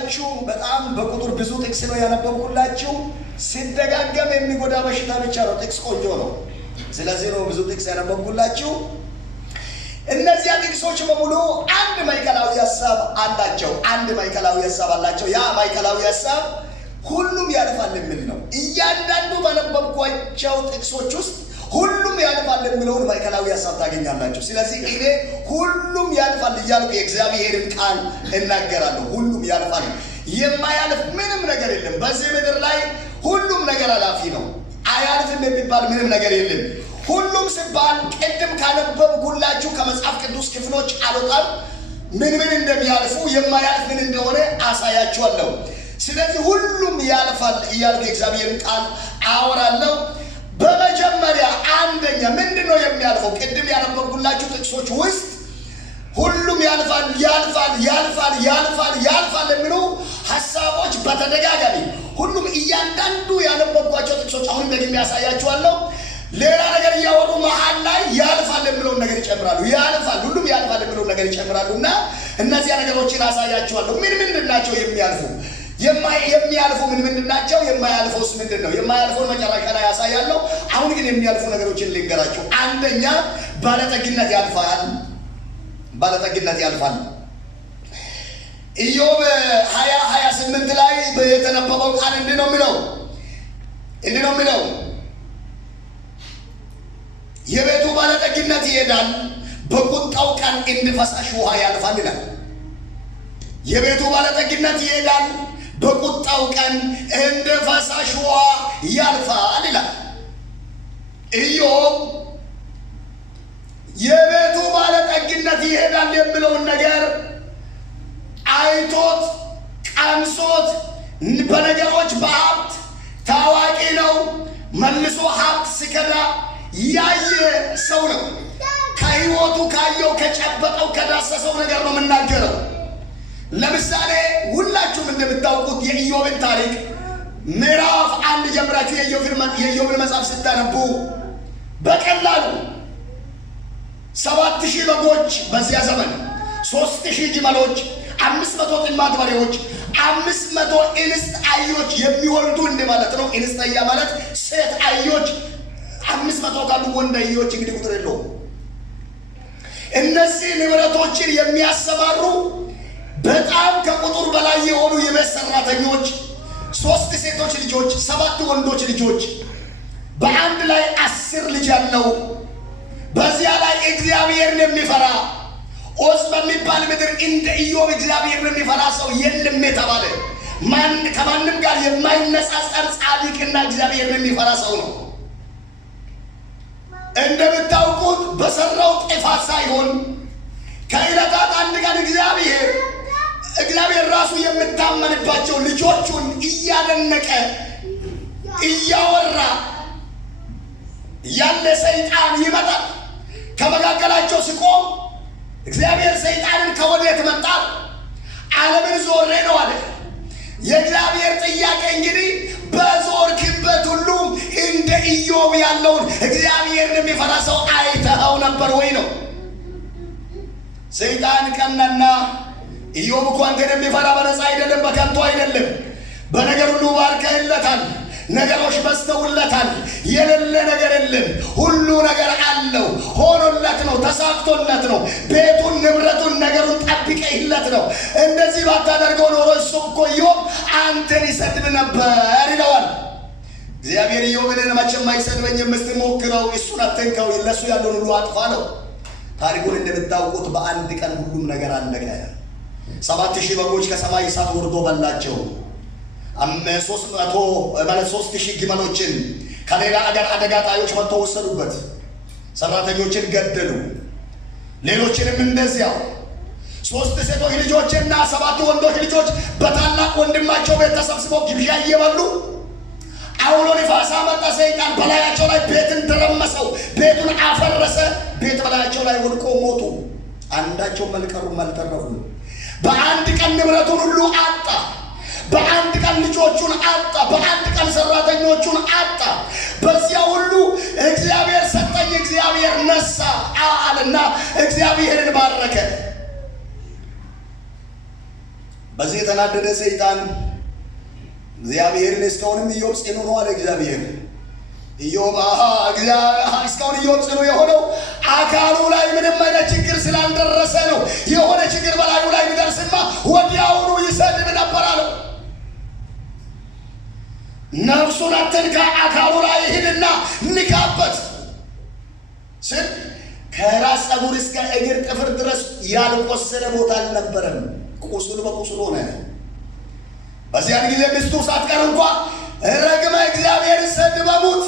ታውቃላችሁ በጣም በቁጥር ብዙ ጥቅስ ነው ያነበብኩላችሁ ሲደጋገም የሚጎዳ በሽታ ብቻ ነው ጥቅስ ቆንጆ ነው ስለዚህ ነው ብዙ ጥቅስ ያነበብኩላችሁ እነዚያ ጥቅሶች በሙሉ አንድ ማይከላዊ ሐሳብ አላቸው ያ ማይከላዊ ሐሳብ ሁሉም ያልፋል የሚል ነው እያንዳንዱ ባነበብኳቸው ጥቅሶች ውስጥ ሁሉም ያልፋል የሚለውን ማይከላዊ ሐሳብ ታገኛላችሁ ስለዚህ እኔ ሁሉም ያልፋል እያልኩ የእግዚአብሔርን ቃል እናገራለሁ ሁሉም ያልፋል የማያልፍ ምንም ነገር የለም በዚህ ምድር ላይ ሁሉም ነገር አላፊ ነው አያልፍም የሚባል ምንም ነገር የለም ሁሉም ሲባል ቅድም ካነበብኩላችሁ ከመጽሐፍ ቅዱስ ክፍሎች አልወጣም ምን እንደሚያልፉ የማያልፍ ምን እንደሆነ አሳያችኋለሁ ስለዚህ ሁሉም ያልፋል እያልኩ የእግዚአብሔርን ቃል አወራለሁ በመጀመሪያ አንደኛ ምንድነው የሚያልፈው ቅድም ያነበብኩላችሁ ጥቅሶች ውስጥ ሁሉም ያልፋል የሚሉ ሐሳቦች በተደጋጋሚ ሁሉም እያንዳንዱ ያነበብኳቸው ጥቅሶች አሁን ደግሜ ያሳያችኋለሁ ሌላ ነገር ያወሩ መሃል ላይ ያልፋል የሚለው ነገር ይጨምራሉ ሁሉም ያልፋል የሚለው ነገር ይጨምራሉና እነዚህ ነገሮችን አሳያችኋለሁ ምንድናቸው የሚያልፉ የሚያልፉ ምንድናቸው የማያልፉስ ምንድነው የማያልፉን መጨረሻ ላይ ያሳያለሁ አሁን ግን የሚያልፉ ነገሮችን ልንገራችሁ አንደኛ ባለጠግነት ያልፋል ኢዮብ 20:28 ላይ በተነበበው ቃል እንዲህ ነው የሚለው የቤቱ ባለጠግነት ይሄዳል በቁጣው ቀን እንደ ፈሳሽ ውሃ ያልፋል ይላል የቤቱ ባለጠግነት ይሄዳል በቁጣው ቀን እንደ ፈሳሽ ውሃ ያልፋል ይላል ኢዮብ የቤቱ ባለጠግነት ይሄዳል የሚለውን ነገር አይቶት ቀምሶት በነገሮች በሀብት ታዋቂ ነው መልሶ ሀብት ሲከዳ ያየ ሰው ነው ከህይወቱ ካየው ከጨበጠው ከዳሰሰው ነገር ነው የምናገረው ለምሳሌ ሁላችሁም እንደምታውቁት የኢዮብን ታሪክ ምዕራፍ 1 ጀምራችሁ የኢዮብን መጽሐፍ ስታነቡ በቀላሉ 7000 በጎች በዚያ ዘመን 3000 ግመሎች 500 ጥማድ በሬዎች 500 እንስት አህዮች የሚወልዱ እንደማለት ነው እንስት አህያ ማለት ሴት አህዮች 500 ካሉ ወንድ አህዮች እንግዲህ ቁጥር የለውም እነዚህ ንብረቶችን የሚያሰማሩ በጣም ከቁጥር በላይ የሆኑ የቤት ሰራተኞች 3 ሴቶች ልጆች 7 ወንዶች ልጆች በአንድ ላይ 10 ልጅ ያለው በዚያ ላይ እግዚአብሔርን የሚፈራ ኦዝ በሚባል ምድር እንደ ኢዮብ እግዚአብሔርን የሚፈራ ሰው የለም የተባለ ከማንም ጋር የማይነጻጸር ጻድቅና እግዚአብሔርን የሚፈራ ሰው ነው እንደምታውቁት በሰራው ጥፋት ሳይሆን ከዕለታት አንድ ቀን እግዚአብሔር ራሱ የምታመንባቸው ልጆቹን እያደነቀ እያወራ ያለ ሰይጣን ይመጣል ከመካከላቸው ሲቆም እግዚአብሔር ሰይጣንን ከወዴት መጣ ዓለምን ዞሬ ነው አለ የእግዚአብሔር ጥያቄ እንግዲህ በዞርክበት ሁሉ እንደ ኢዮብ ያለውን እግዚአብሔርን የሚፈራ ሰው አይተኸው ነበር ወይ ነው ሰይጣን ቀናና ኢዮብ እኮ አንተን የሚፈራ በነፃ አይደለም በከንቱ አይደለም በነገር ሁሉ ባርከህለታል ነገሮች በስተውለታል የሌለ ነገር የለም ሁሉ ነገር አለው ሆኖለት ነው ተሳክቶለት ነው ቤቱን ንብረቱን ነገሩን ጠብቀህለት ነው እንደዚህ ባታደርገው ኖሮ እሱ እኮ ኢዮብ አንተን ይሰድብ ነበር ይለዋል እግዚአብሔር ኢዮብን መቼም አይሰድበኝም እስቲ ሞክረው እሱን አትንከው ለሱ ያለውን ሁሉ አጥፋ ነው ታሪኩን እንደምታውቁት በአንድ ቀን ሁሉም ነገር አለቀ 7000 በጎች ከሰማይ እሳት ወርዶ በላቸው 3000 ግመሎችን ከሌላ አገር አደጋ ጣዮች መጥተው ወሰዱበት ሰራተኞችን ገደሉ ሌሎችንም እንደዚያው 3 ሴቶች ልጆችና 7 ወንዶች ልጆች በታላቅ ወንድማቸው ቤት ተሰብስበው ግብዣ እየበሉ አውሎ ንፋስ አመጣ ሰይጣን በላያቸው ላይ ቤትን ደረመሰው ቤቱን አፈረሰ ቤት በላያቸው ላይ ወድቆ ሞቱ አንዳቸውም አልተረፉም በአንድ ቀን ንብረቱን ሁሉ አጣ በአንድ ቀን ልጆቹን አጣ በአንድ ቀን ሰራተኞቹን አጣ በዚያ ሁሉ እግዚአብሔር ሰጠኝ እግዚአብሔር ነሳ አለና እግዚአብሔርን ባረከ በዚህ የተናደደ ሰይጣን እግዚአብሔርን እስካሁንም ኢዮብ ጽኑ ነው አለ። እግዚአብሔር ኢዮብ እስካሁን ኢዮብ ጽኑ የሆነው አካሉ ላይ ምንም አይነት ችግር ስላልደረሰ ነው። የሆነ ችግር በላዩ ላይ ቢደርስማ ወዲያውኑ ይሰድብ ነበር አለው። ነፍሱን አትንካ፣ አካሉ ላይ ሂድና ንካበት ስል ከራስ ፀጉር እስከ እግር ጥፍር ድረስ ያልቆሰለ ቦታ አልነበረም። ቁስል በቁስል ሆነ። በዚያን ጊዜ ሚስቱ ሳትቀር እንኳ ረግመ እግዚአብሔር ሰድበህ ሙት፣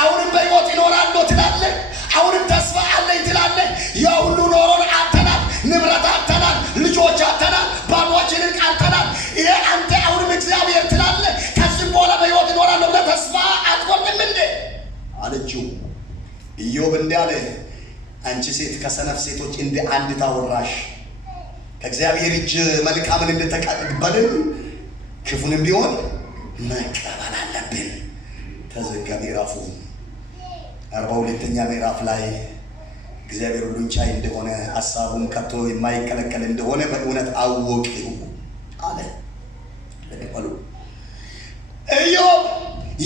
አሁንም በሕይወት ይኖራለሁ ትላለህ፣ አሁንም ተስፋ አለኝ ትላለህ። ያ ሁሉ ኖሮን አጥተናል፣ ንብረት አጥተናል፣ ልጆች አጥተናል፣ ባሏችንን ቃልተናል። ይሄ አንተ አሁንም እግዚአብሔር ትላለህ፣ ከዚህም በኋላ በሕይወት ይኖራለሁ ብለህ ተስፋ አትቆርጥም እንዴ አለችው። ኢዮብ እንዲህ አለ፣ አንቺ ሴት ከሰነፍ ሴቶች እንደ አንድ ታወራሽ። ከእግዚአብሔር እጅ መልካምን እንድትቀበልን ክፉንም ቢሆን መቀበል አለብን። ተዘጋ ምዕራፉ 42ኛ ምዕራፍ ላይ እግዚአብሔር ሁሉን ቻይ እንደሆነ ሐሳቡም ከቶ የማይከለከል እንደሆነ በእውነት አወቅሁ አለ። ለቀሉ ኢዮብ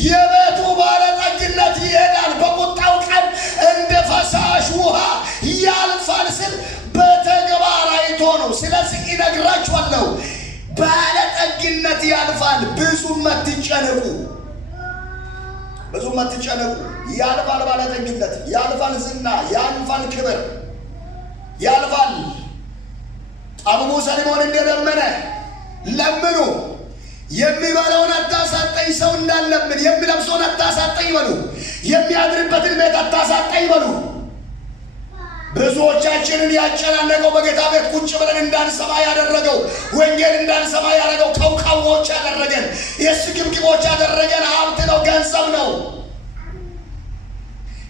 የቤቱ ባለጠግነት ይሄዳል፣ በቁጣው ቀን እንደ ፈሳሽ ውሃ ያልፋል ስል በተግባር አይቶ ነው። ስለዚህ ይነግራችኋለሁ፣ ባለጠግነት ያልፋል። ብዙም አትጨነቁ፣ ብዙም አትጨነቁ። ያልፋል ባለጠግነት፣ ያልፋል ዝና፣ ያልፋል ክብር፣ ያልፋል። ጠቢቡ ሰሎሞን እንደለመነ ለምኑ፣ የሚበላውን አታሳጠኝ ሰው እንዳለምን፣ የሚለብሰውን አታሳጠኝ በሉ፣ የሚያድርበትን ቤት አታሳጠኝ በሉ። ብዙዎቻችንን ያጨናነቀው በጌታ ቤት ቁጭ ብለን እንዳንሰማ ያደረገው፣ ወንጌል እንዳንሰማ ያደረገው፣ ቀውቃዎች ያደረገን፣ የስግብግቦች ያደረገን ሀብት ነው፣ ገንዘብ ነው።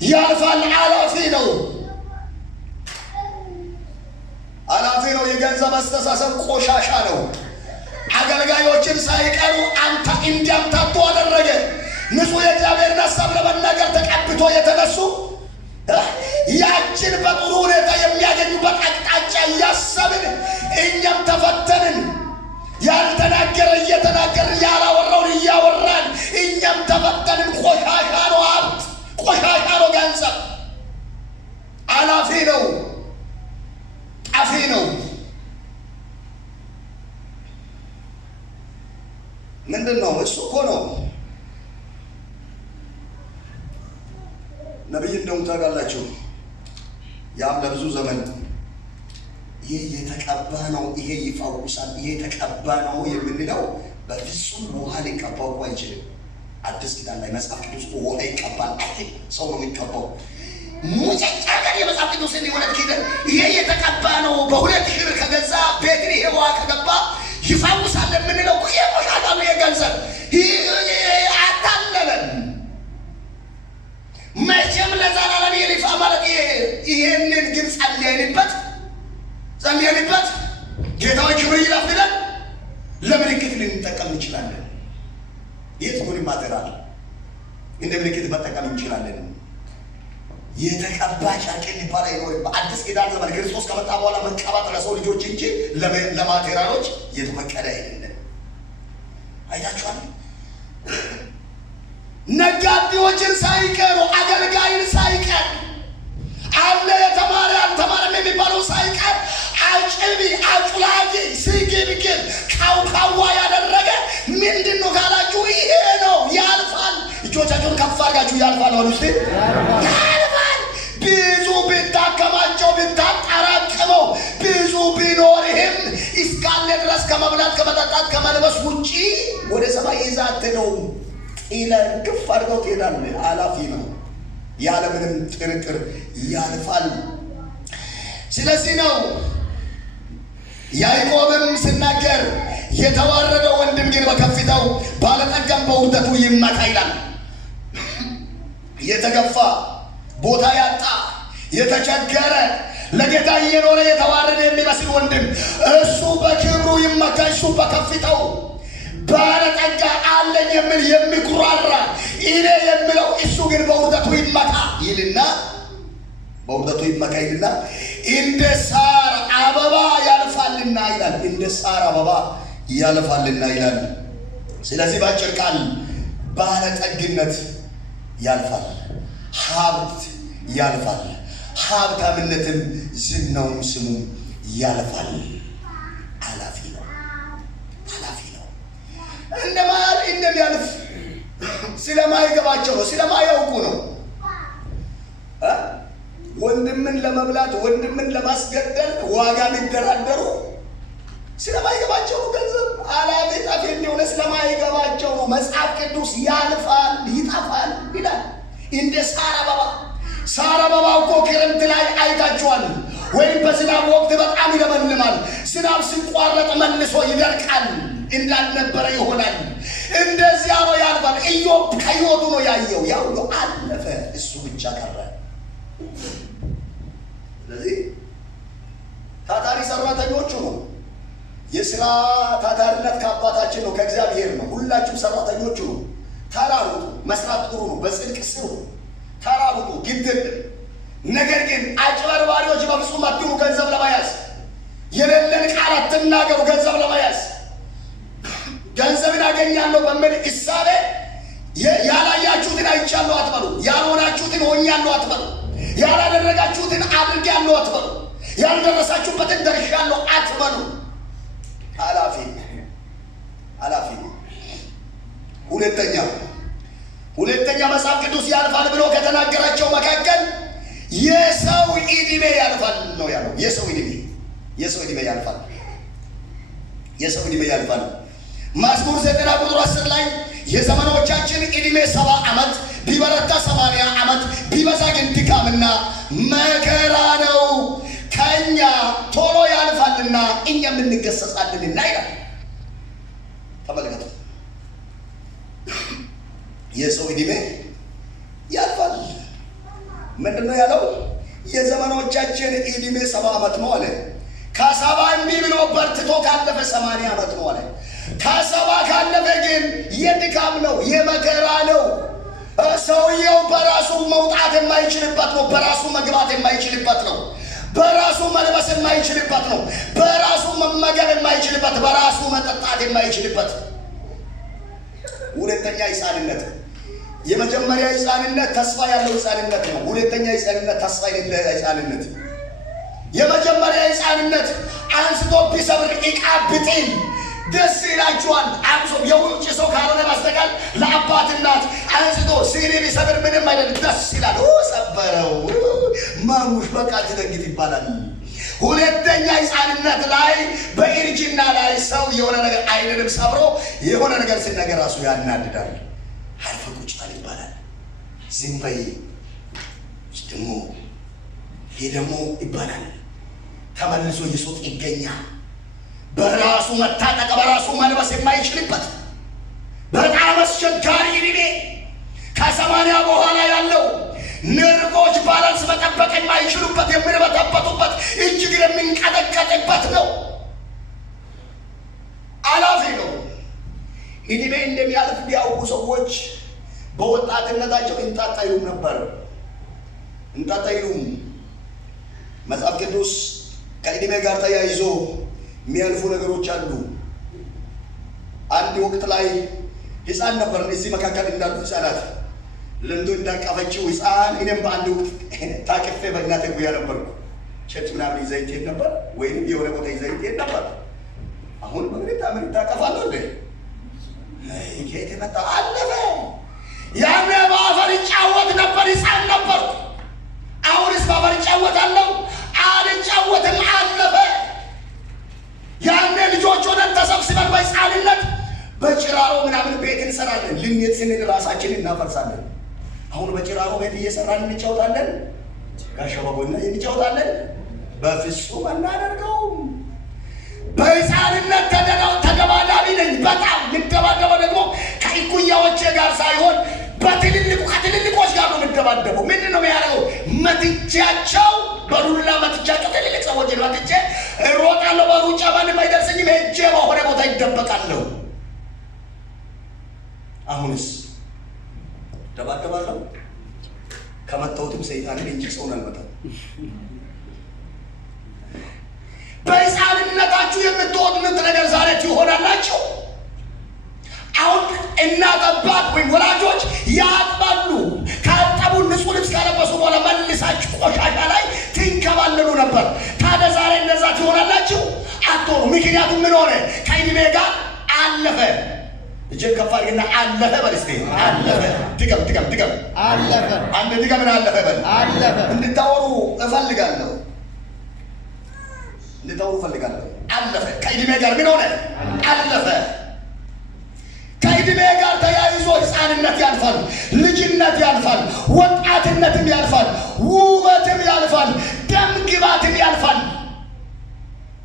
ያልፋል፣ አላፊ ነው፣ አላፊ ነው። የገንዘብ አስተሳሰብ ቆሻሻ ነው። አገልጋዮችን ሳይቀሩ አንተ እንዲያምታቱ አደረገ። ንጹሕ የእግዚአብሔርን ሐሳብ ለመናገር ተቀብቶ የተነሱ ያችን በጥሩ ሁኔታ የሚያገኙበት አቅጣጫ እያሰብን እኛም ተፈተንን። ያልተናገረ እየተናገርን ያላወራውን እያወራን እኛም ተፈተንን። ቆሻሻ ነው ሀብት፣ ቆሻሻ ነው ገንዘብ። አላፊ ነው፣ ጠፊ ነው። ምንድን ነው እሱ? እኮ ነው ነቢይ እንደውም ታውቃላችሁ፣ ያም ለብዙ ዘመን ይሄ የተቀባ ነው፣ ይሄ ይፈውሳል፣ ይሄ የተቀባ ነው የምንለው በፍጹም ውሃ ሊቀባው እኮ አይችልም። አዲስ ኪዳን ላይ መጽሐፍ ቅዱስ ውሃ ይቀባል አይደል? ሰው ነው የሚቀባው። ሙጭጫ ጋር የመጽሐፍ ቅዱስን የሆነ ኪደን ይሄ የተቀባ ነው በሁለት ሺህ ብር ከገዛ ቤት ይሄ ውሃ ከገባ ይፈውሳል የምንለው ይሄ ቆሻሻ ነው። የገንዘብ አታለለን መቼም ለዘላለም የሊፋ ማለት ይሄንን ግን ጸልየንበት ጌታዊ ክብር ይላፍልን ለምልክት ልንጠቀም እንችላለን። የትኩን ማተራል እንደ ምልክት መጠቀም እንችላለን። የተቀባ ጨርቅ ሊባል አይኖርም። በአዲስ ኪዳን ዘመን ክርስቶስ ከመጣ በኋላ መቀባት ለሰው ልጆች እንጂ ለማቴሪያሎች የተፈቀደ አይደለም። አይታችኋል። ነጋዴዎችን ሳይቀሩ አገልጋይን ሳይቀር አለ የተማረ አልተማረም የሚባለው ሳይቀር አጭቢ፣ አጭላጊ፣ ስግብግብ፣ ካውካዋ ያደረገ ምንድን ነው ካላችሁ ይሄ ነው። ያልፋል። እጆቻችሁን ከፍ አድርጋችሁ ያልፋል ነው እስቲ። ያልፋል። ብዙ ብታከማቸው ብታጠራቅመው ብዙ ቢኖርህም እስካለ ድረስ ከመብላት ከመጠጣት ከመልበስ ውጪ ወደ ሰማይ ይዘህ አትሄደውም። ኢላን ግፍ አድርገው ትሄዳለህ። አላፊ ነው፣ ያለምንም ጥርጥር ያልፋል። ስለዚህ ነው ያዕቆብም ሲናገር የተዋረደው ወንድም ግን በከፍታው ባለጠጋም በውርደቱ ይመካ ይላል። የተገፋ ቦታ ያጣ የተቸገረ ለጌታ እየኖረ የተዋረደ የሚመስል ወንድም እሱ በክብሩ ይመካ፣ እሱ በከፍታው ባለጠጋ አለኝ የሚል የሚኩራራ እኔ የሚለው እሱ ግን በውርደቱ ይመካ ይልና እንደ ሳር አበባ ያልፋልና ይላል። እንደ ሳር አበባ ያልፋልና ይላል። ስለዚህ ባጭር ቃል ባለጠግነት ያልፋል፣ ሀብት ያልፋል፣ ሀብታምነትም ዝናውም ስሙ ያልፋል። አላፊ ነው፣ አላፊ ነው። እንደሚያልፍ ስለማይገባቸው ነው፣ ስለማያውቁ ነው። ወንድምን ለመብላት ወንድምን ለማስገደል ዋጋ ሊደራደሩ ስለማይገባቸው ነው። ገንዘብ አላፊ ጠፊ እንደሆነ ስለማይገባቸው ነው። መጽሐፍ ቅዱስ ያልፋል ይጠፋል ይላል። እንደ ሳር አበባ። ሳር አበባ እኮ ክረምት ላይ አይታችኋል፣ ወይም በዝናብ ወቅት በጣም ይለመልማል። ዝናብ ሲቋረጥ መልሶ ይደርቃል፣ እንዳልነበረ ይሆናል። እንደዚያ ነው ያልፋል። ኢዮብ ከሕይወቱ ነው ያየው። ያ ሁሉ አለፈ፣ እሱ ብቻ ቀረ። ስለዚህ ታታሪ ሰራተኞቹ ነው። የሥራ ታታሪነት ከአባታችን ነው፣ ከእግዚአብሔር ነው። ሁላችሁም ሰራተኞቹ ነው። ተራሩጡ። መስራት ጥሩ ነው። በጽድቅ ስሩ፣ ተራሩጡ፣ ግድል። ነገር ግን አጭበርባሪዎች በፍጹም አትሁኑ። ገንዘብ ለመያዝ የሌለን ቃል አትናገሩ። ገንዘብ ለመያዝ ገንዘብን አገኛለሁ በሚል እሳቤ ያላያችሁትን አይቻለሁ አትበሉ። ያልሆናችሁትን ሆኛለሁ አትበሉ። ያላደረጋችሁትን አድርጌያለሁ አትበሉ። ያልደረሳችሁበትን ደርሻለሁ አትበሉ። አላፊ ሁለተኛ መጽሐፍ ቅዱስ ያልፋል ብሎ ከተናገራቸው መካከል የሰው ዕድሜ ያልፋል ነው ያለው። የሰው ዕድሜ ያልፋል። መዝሙር 90 ቁጥር 10 ላይ የዘመኖቻችን ዕድሜ 70 ዓመት ቢበረታ 80 ዓመት ቢበዛ ግን ድካምና መከራ ነው፣ ከኛ ቶሎ ያልፋልና እኛም እንገሰጻለንና ይላል። ተመልከቱ፣ የሰው ዕድሜ ያልፋል። ምንድነው ያለው? የዘመኖቻችን ዕድሜ 70 ዓመት ነው አለ። ከ70 እምቢ ብሎ በርትቶ ካለፈ 80 ዓመት ነው አለ። ከ70 ካለፈ ግን የድካም ነው፣ የመከራ ነው። ሰውየው በራሱ መውጣት የማይችልበት ነው። በራሱ መግባት የማይችልበት ነው። በራሱ መልበስ የማይችልበት ነው። በራሱ መመገብ የማይችልበት፣ በራሱ መጠጣት የማይችልበት። ሁለተኛ ሕፃንነት። የመጀመሪያ ሕፃንነት ተስፋ ያለው ሕፃንነት ነው። ሁለተኛ ሕፃንነት ተስፋ የሌለ ሕፃንነት። የመጀመሪያ ሕፃንነት አንስቶ ቢሰብር ዕቃ ብጥል ደስ ይላችኋል። አብሶ የውጭ ሰው ካልሆነ በስተቀር ለአባት እናት አንስቶ ሲኒ ቢሰብር ምንም አይደለም፣ ደስ ይላል። ሰበረው ማሙሽ በቃ ትደንግጥ ይባላል። ሁለተኛ ሕፃንነት ላይ በእርጅና ላይ ሰው የሆነ ነገር አይደለም ሰብሮ የሆነ ነገር ሲነገር ራሱ ያናድዳል። አርፈ ቁጭ በል ይባላል። ዝም በይ ደግሞ ይባላል። ተመልሶ ይሶጥ ይገኛል። በራሱ መታጠቅ በራሱ መልበስ የማይችልበት በጣም አስቸጋሪ ዕድሜ። ከ80 በኋላ ያለው ነርቮች ባላንስ መጠበቅ የማይችሉበት፣ የሚርበተበቱበት፣ እጅግ የሚንቀጠቀጥበት ነው። አላፊ ነው። ዕድሜ እንደሚያልፍ ቢያውቁ ሰዎች በወጣትነታቸው እንጣጣ ይሉም ነበር። እንጣጣ ይሉም። መጽሐፍ ቅዱስ ከዕድሜ ጋር ተያይዞ የሚያልፉ ነገሮች አሉ። አንድ ወቅት ላይ ሕፃን ነበር። እዚህ መካከል እንዳሉ ሕፃናት ለንዶ እንዳቀፈችው ሕፃን እኔም በአንድ ወቅት ታቅፌ በእናቴ ጉያ ነበርኩ። ቸርች ምናምን ይዘኝ ትሄድ ነበር፣ ወይም የሆነ ቦታ ይዘኝ ትሄድ ነበር። አሁን በግሬታ ምን ታቀፋለሁ እንዴ? ጌት መጣ አለፈ። ያኔ በአፈር ይጫወት ነበር፣ ሕፃን ነበርኩ። አሁንስ በአፈር ይጫወታለሁ አልጫወትም፣ አለፈ። ያኔ ልጆች ሆነን ተሰብስበን በሕፃንነት በጭራሮ ምናምን ቤት እንሰራለን። ልንሄድ ስንል ራሳችንን እናፈርሳለን። አሁን በጭራሮ ቤት እየሰራን እንጫወታለን፣ ጋሸባቦና እንጫወታለን። በፍጹም አናደርገውም። በሕፃንነት ተደባዳቢ ነኝ። በጣም የምደባደበው ደግሞ ከእኩያዎቼ ጋር ሳይሆን ከትልልቆች ጋር ነው የምደባደበው። ምንድን ነው ያደረገው? መትቻቸው፣ በዱላ መትቻቸው። ትልልቅ ሰዎችን መትቼ እሮጣለሁ። በሩጫ ማንም አይደርስኝም። ሄጄ በሆነ ቦታ ይደበቃለሁ። አሁንስ ደባደባለሁ። ከመታወትም ሰይጣንን እንጂ ሰውን አልመታም። በሕፃንነታችሁ ብላችሁ የምትወዱት ነገር ዛሬ ትሆናላችሁ። አሁን እናት አባት ወይም ወላጆች ያጥባሉ። ካጠቡ ንጹህ ልብስ ካለበሱ በኋላ መልሳችሁ ቆሻሻ ላይ ትንከባለሉ ነበር። ታዲያ ዛሬ እንደዛ ትሆናላችሁ? አትሆኑ። ምክንያቱም ምን ሆነ? ከዕድሜ ጋር አለፈ። እጅግ ከፋሪና አለፈ በል እስቲ። አለፈ። ድገም አለፈ። አንድ ድገም አለፈ በል። አለፈ። እንድታወሩ እፈልጋለሁ። አለፈ። ከዕድሜ ጋር ምን ሆነ? አለፈ። ከዕድሜ ጋር ተያይዞ ሕፃንነት ያልፋል፣ ልጅነት ያልፋል፣ ወጣትነትም ያልፋል፣ ውበትም ያልፋል፣ ደም ግባትም ያልፋል።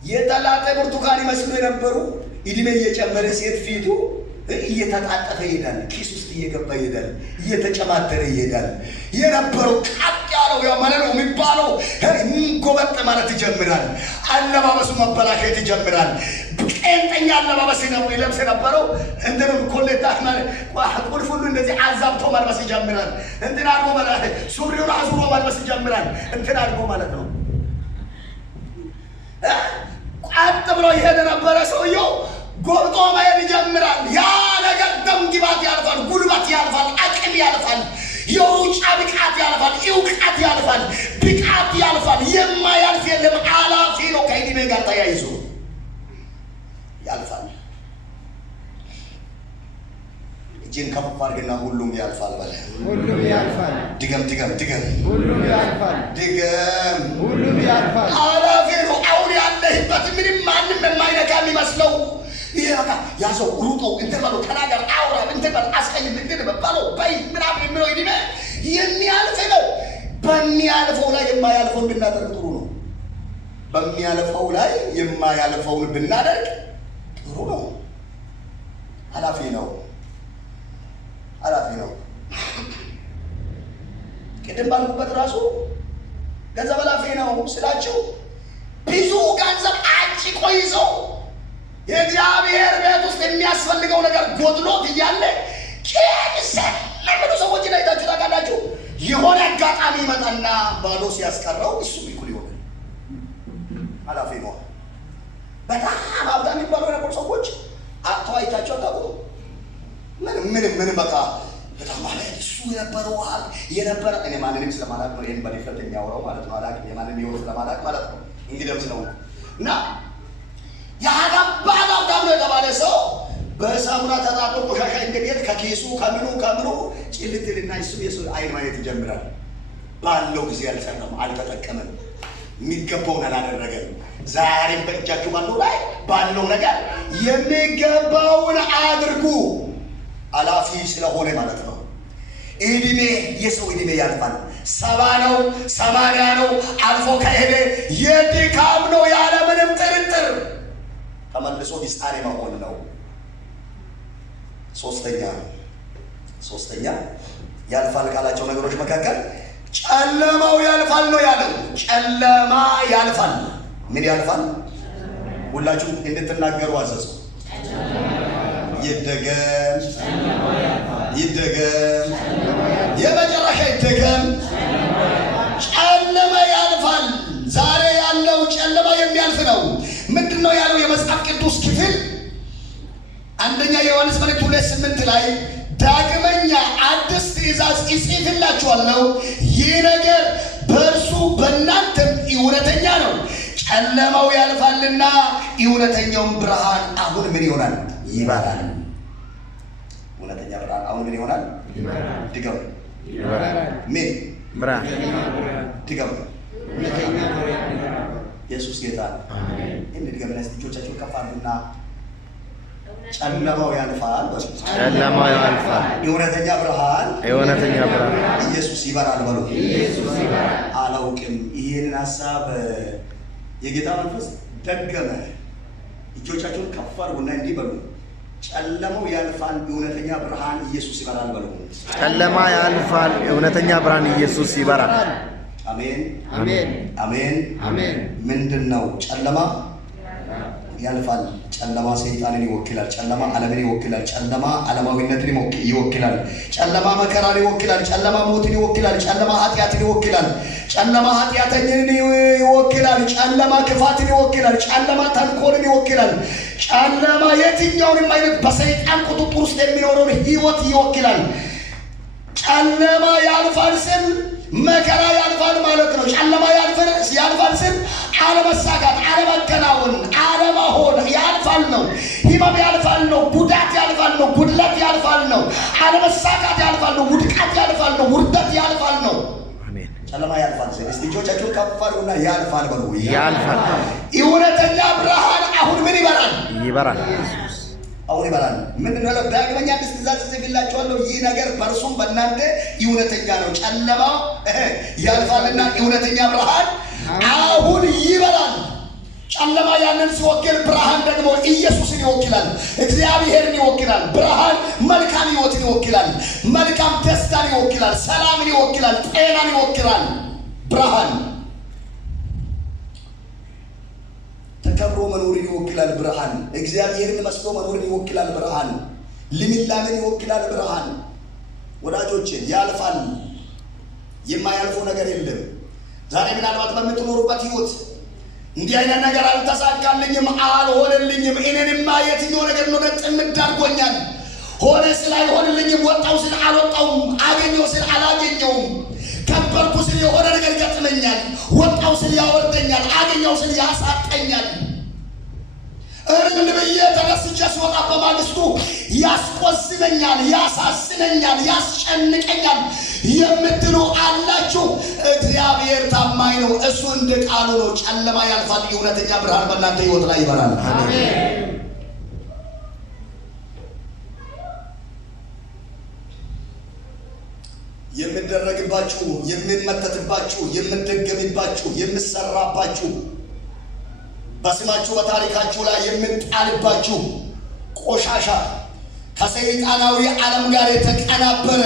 የተላጠ ብርቱካን ይመስሉ የነበሩ ዕድሜ እየጨመረ ሴት ፊቱ እየተጣጠፈ ይሄዳል፣ ኪስ ውስጥ እየገባ ይሄዳል፣ እየተጨማተረ ይሄዳል። የነበረው ቀጥ ያለው ያማለው የሚባለው ጎበጥ ማለት ይጀምራል። አለባበሱ መበላሸት ይጀምራል። ቄንጠኛ አለባበስ ነው ይለብስ የነበረው እንትን ኮሌታ ማለት ቁልፍ ሁሉ እንደዚህ አዛብቶ መልበስ ይጀምራል። እንትን አድርጎ ማለት ሱሪውን አዙሮ መልበስ ይጀምራል። እንትን አድርጎ ማለት ነው። ቀጥ ብሎ ይሄድ የነበረ ሰውየው ጎብጦ መሄድ ይጀምራል። ያ ነገር ደም ግባት ያልፋል፣ ጉልበት ያልፋል፣ አቅም ያልፋል፣ የሩጫ ብቃት ያልፋል፣ እውቀት ያልፋል፣ ብቃት ያልፋል። የማያልፍ የለም፣ አላፊ ነው። ከዕድሜ ጋር ተያይዞ ያልፋል። እጅን ከፍ አድርግና ሁሉም ያልፋል በለ። ሁሉም ያልፋል። ድገም ሁሉም ያልፋል። ድገም ሁሉም ያልፋል። አላፊ ነው። አሁን ያለህበት ምንም ማንም የማይነካ የሚመስለው ይሄ በቃ ያዘው ሩጠው እንትን በለው ተናገር አውራ እንትን በል አስቀይም እንትን በለው በይ ምናምን የሚለው ዕድሜ የሚያልፍ ነው። በሚያልፈው ላይ የማያልፈውን ብናደርግ ጥሩ ነው። በሚያልፈው ላይ የማያልፈውን ብናደርግ ጥሩ ነው። ኃላፊ ነው። ቅድም ባልኩበት ራሱ ገንዘብ ኃላፊ ነው ስላችሁ ብዙ ገንዘብ አጭቆ ይዞ የእግዚአብሔር ቤት ውስጥ የሚያስፈልገው ነገር ጎድሎት እያለ ለምኑ ሰዎች ላይ ታችሁ ታውቃላችሁ። የሆነ አጋጣሚ ይመጣና ባዶ ሲያስቀረው እሱ ይኩል ይሆናል። ኃላፊ ነው። በጣም ሀብታም የሚባሉ የነበሩ ሰዎች አጥተው አይታቸው አታውቁም? ምንም በቃ በጣም ማለት እሱ የነበረ እኔ ማንንም ስለማላውቅ ነው ይህን በድፍረት የሚያወራው ማለት ነው። አላውቅም የማንም ህይወት ስለማላውቅ ማለት ነው። እንግዲህም ስለው እና የሀገባን ሀብታም ነው የተባለ ሰው በሳሙና ተጣጥቦ ቆሻሻ እንደቤት ከኪሱ ከምኑ ጭልትልና እሱ የሰው አይን ማየት ይጀምራል። ባለው ጊዜ አልሰራም፣ አልተጠቀመም፣ የሚገባውን አላደረገም። ዛሬም በእጃችሁ ባለው ነገር የሚገባውን አድርጉ። አላፊ ስለሆነ ማለት ነው። ዕድሜ የሰው ዕድሜ ያልፋል። 70 ነው 80 ነው አልፎ ከሄደ የድካም ነው ያለ ምንም ጥርጥር ተመልሶ ሕፃን መሆን ነው። ሶስተኛ ያልፋል ካላቸው ነገሮች መካከል ጨለማው ያልፋል ነው ያለው። ጨለማ ያልፋል። ምን ያልፋል? ሁላችሁም እንድትናገሩ አዘዙ። ይደገም የመጨረሻ ይደገም። ጨለማ ያልፋል። ዛሬ ያለው ጨለማ የሚያልፍ ነው። ምንድነው ያለው የመጽሐፍ ቅዱስ ክፍል? አንደኛ ዮሐንስ መልእክት 2:8 ላይ ዳግመኛ አዲስ ትእዛዝ እጽፍላችኋለሁ፣ ይህ ነገር በእርሱ በእናንተም እውነተኛ ነው። ጨለማው ያልፋልና እውነተኛውም ብርሃን አሁን ምን ይሆናል? ይበራል። እውነተኛ ብርሃን አሁን ምን ይሆናል? ድገም። ምን ብርሃን? ድገም። ኢየሱስ ጌታ ነው። እንድገም ለዚህ ልጆቻችሁን ከፍ አድርጉና ጨለማው ያልፋል። ጨለማው ያልፋል። እውነተኛ ብርሃን ኢየሱስ ይበራል በሉ። ኢየሱስ ይበራል። አላውቅም ይሄንን ሐሳብ የጌታ መንፈስ ደገመ። ልጆቻችሁን ከፍ አድርጉና እንዲህ በሉ፣ ጨለማው ያልፋል፣ እውነተኛ ብርሃን ኢየሱስ ይበራል በሉ። ጨለማ ያልፋል፣ እውነተኛ ብርሃን ኢየሱስ ይበራል። አሜን። ምንድነው ጨለማ? ያልፋል። ጨለማ ሰይጣንን ይወክላል። ጨለማ ዓለምን ይወክላል። ጨለማ ዓለማዊነትን ይወክላል። ጨለማ መከራን ይወክላል። ጨለማ ሞትን ይወክላል። ጨለማ ኃጢአትን ይወክላል። ጨለማ ኃጢአተኝን ይወክላል። ጨለማ ክፋትን ይወክላል። ጨለማ ተንኮልን ይወክላል። ጨለማ የትኛውንም አይነት በሰይጣን ቁጥጥር ውስጥ የሚኖረውን ህይወት ይወክላል። ጨለማ ያልፋል ስል መከራ ያልፋል ማለት ነው። ጨለማ ያልፋል ስል አለመሳካት፣ አለመከናወን፣ አለመሆን ያልፋል ነው። ህመም ያልፋል ነው። ጉዳት ያልፋል ነው። ጉድለት ያልፋል ነው። አለመሳካት ያልፋል ነው። ውድቀት ያልፋል ነው። ውርደት ያልፋል ነው። አሜን። ጨለማ ያልፋል ስል እስቲ እጆቻችሁን ከፍ አድርጉና ያልፋል በሉ። ያልፋል። እውነተኛ ብርሃን አሁን ምን ይበራል? ይበራል። አሁን ይበራል። ምንድን ነው? ዳግመኛ ትእዛዝ ጽፌላችኋለሁ። ይህ ነገር በእርሱም በእናንተ እውነተኛ ነው። ጨለማ ያልፋልና እውነተኛ ብርሃን አሁን ይበራል። ጨለማ ያንን ሲወክል፣ ብርሃን ደግሞ ኢየሱስን ይወክላል፣ እግዚአብሔርን ይወክላል። ብርሃን መልካም ህይወትን ይወክላል፣ መልካም ደስታን ይወክላል፣ ሰላምን ይወክላል፣ ጤናን ይወክላል። ብርሃን ተከብሮ መኖርን ይወክላል። ብርሃን እግዚአብሔርን መስሎ መኖርን ይወክላል። ብርሃን ልምላሜን ይወክላል። ብርሃን ወዳጆቼ ያልፋል። የማያልፈው ነገር የለም። ዛሬ ምናልባት በምትኖሩበት ህይወት እንዲህ አይነት ነገር አልተሳካልኝም፣ አልሆነልኝም፣ እኔንማ የትኛው ነገር ነው ጥምድ አድርጎኛል፣ ሆነ ስል አይሆንልኝም፣ ወጣው ስል አልወጣውም፣ አገኘው ስል አላገኘውም፣ ከበርኩ ስል የሆነ ነገር ገጥመኛል፣ ወጣው ስል ያወርደኛል፣ አገኘው ስል ያሳጠኛል፣ እርል ብዬ ተነስቼ ስወጣ በማግስቱ ያስቆዝመኛል፣ ያሳስነኛል፣ ያስጨንቀኛል የምትሉ አላችሁ። እግዚአብሔር ታማኝ ነው። እሱ እንደ ቃሉ ነው። ጨለማ ያልፋል፣ እውነተኛ ብርሃን በእናንተ ህይወት ላይ ይበራል። አሜን። የምደረግባችሁ፣ የምመተትባችሁ፣ የምደገምባችሁ፣ የምሰራባችሁ፣ በስማችሁ በታሪካችሁ ላይ የምጣልባችሁ ቆሻሻ ከሰይጣናዊ ዓለም ጋር የተቀናበረ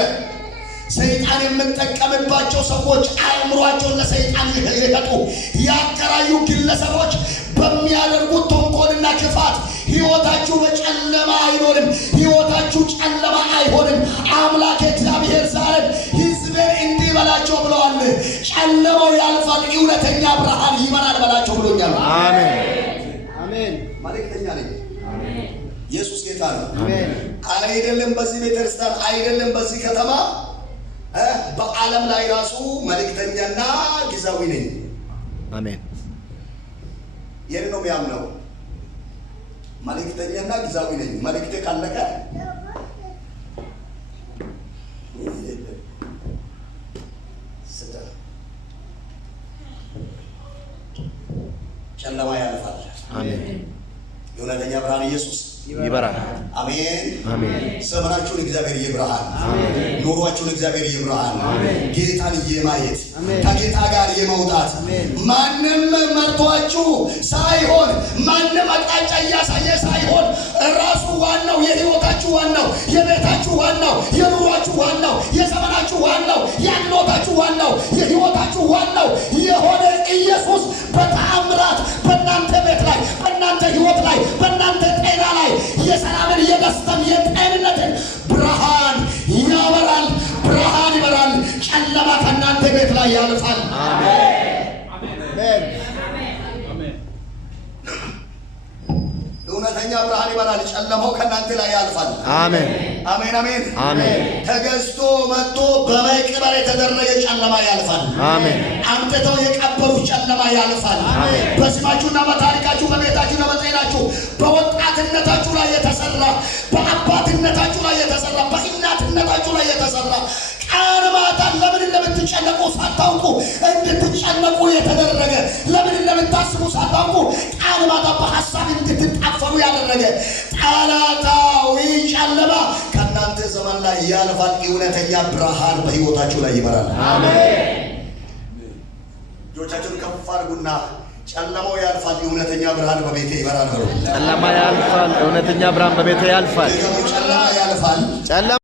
ሰይጣን የምጠቀምባቸው ሰዎች፣ አእምሯቸውን ለሰይጣን የሸጡ ያከራዩ ግለሰቦች በሚያደርጉት ተንኮልና ክፋት ህይወታችሁ በጨለማ አይኖርም። ህይወታችሁ ጨለማ አይሆንም። አምላክ እግዚአብሔር ዛሬ ህዝቤ እንዲህ በላቸው ብለዋል። ጨለማው ያልፋል፣ እውነተኛ ብርሃን ይበራል በላቸው ብሎኛል። አሜን አሜን። መልእክተኛ ነኝ። ኢየሱስ ጌታ ነው። አሜን። አይደለም በዚህ ቤተክርስቲያን፣ አይደለም በዚህ ከተማ፣ በዓለም ላይ ራሱ መልእክተኛና ጊዜያዊ ነኝ። አሜን። ይሄን ነው የሚያምነው። መልእክተኛና ጊዜያዊ ነኝ። መልእክቴ ካለቀ ጨለማ ያልፋል። አሜን። የእውነተኛ ብርሃን ኢየሱስ ይበራል። አሜን አሜን። ዘመናችሁን እግዚአብሔር ይብራል። አሜን። ኑሯችሁን እግዚአብሔር ይብራል። አሜን። ጌታን የማየት ከጌታ ጋር የመውጣት ማንም መርቷችሁ ሳይሆን፣ ማንም አቅጣጫ እያሳየ ሳይሆን፣ ራሱ ዋናው፣ የህይወታችሁ ዋናው፣ የቤታችሁ ዋናው፣ የኑሯችሁ ዋናው፣ የዘመናችሁ ዋናው፣ የአገልግሎታችሁ ዋናው፣ የህይወታችሁ ዋናው የሆነ ኢየሱስ በተአምራት በእናንተ ቤት ላይ፣ በእናንተ ህይወት ላይ፣ በእናንተ ጤና ላይ የሰላምን፣ የደስታን፣ የጤንነትን ብርሃን ያበራል። ብርሃን ይበራል። ጨለማ ከእናንተ ቤት ላይ ያልፋል። አሜን አሜን። እውነተኛ ብርሃን ይበራል። ጨለማው ከእናንተ ላይ ያልፋል። አሜን አሜን አሜን አሜን። ተገዝቶ መጥቶ በመቅበር የተደረገ ጨለማ ያልፋል። አሜን። አምጥተው የቀበሩት ጨለማ ያልፋል። አሜን። በስማችሁና በታሪካችሁ፣ በቤታችሁና በጤናችሁ፣ በወጣትነታችሁ ላይ የተሰራ፣ በአባትነታችሁ ላይ የተሰራ፣ በእናትነታችሁ ላይ የተሰራ ቀን ማታ ለምን እንደምትጨነቁ ሳታውቁ እንድትጨነቁ የተደረገ፣ ለምን እንደምታስቡ ሳታውቁ ቀን ማታ በሐሳብ እንድትጣፈሩ ያደረገ ጠላታዊ ጨለማ ከእናንተ ዘመን ላይ ያልፋል። እውነተኛ ብርሃን በሕይወታችሁ ላይ ይበራል። አሜን። እጆቻችሁን ከፍ አድርጉና ጨለማው ያልፋል፣ እውነተኛ ብርሃን በቤቴ ይበራል። ጨለማ ያልፋል፣ እውነተኛ ብርሃን በቤቴ ያልፋል። ጨለማ ያልፋል።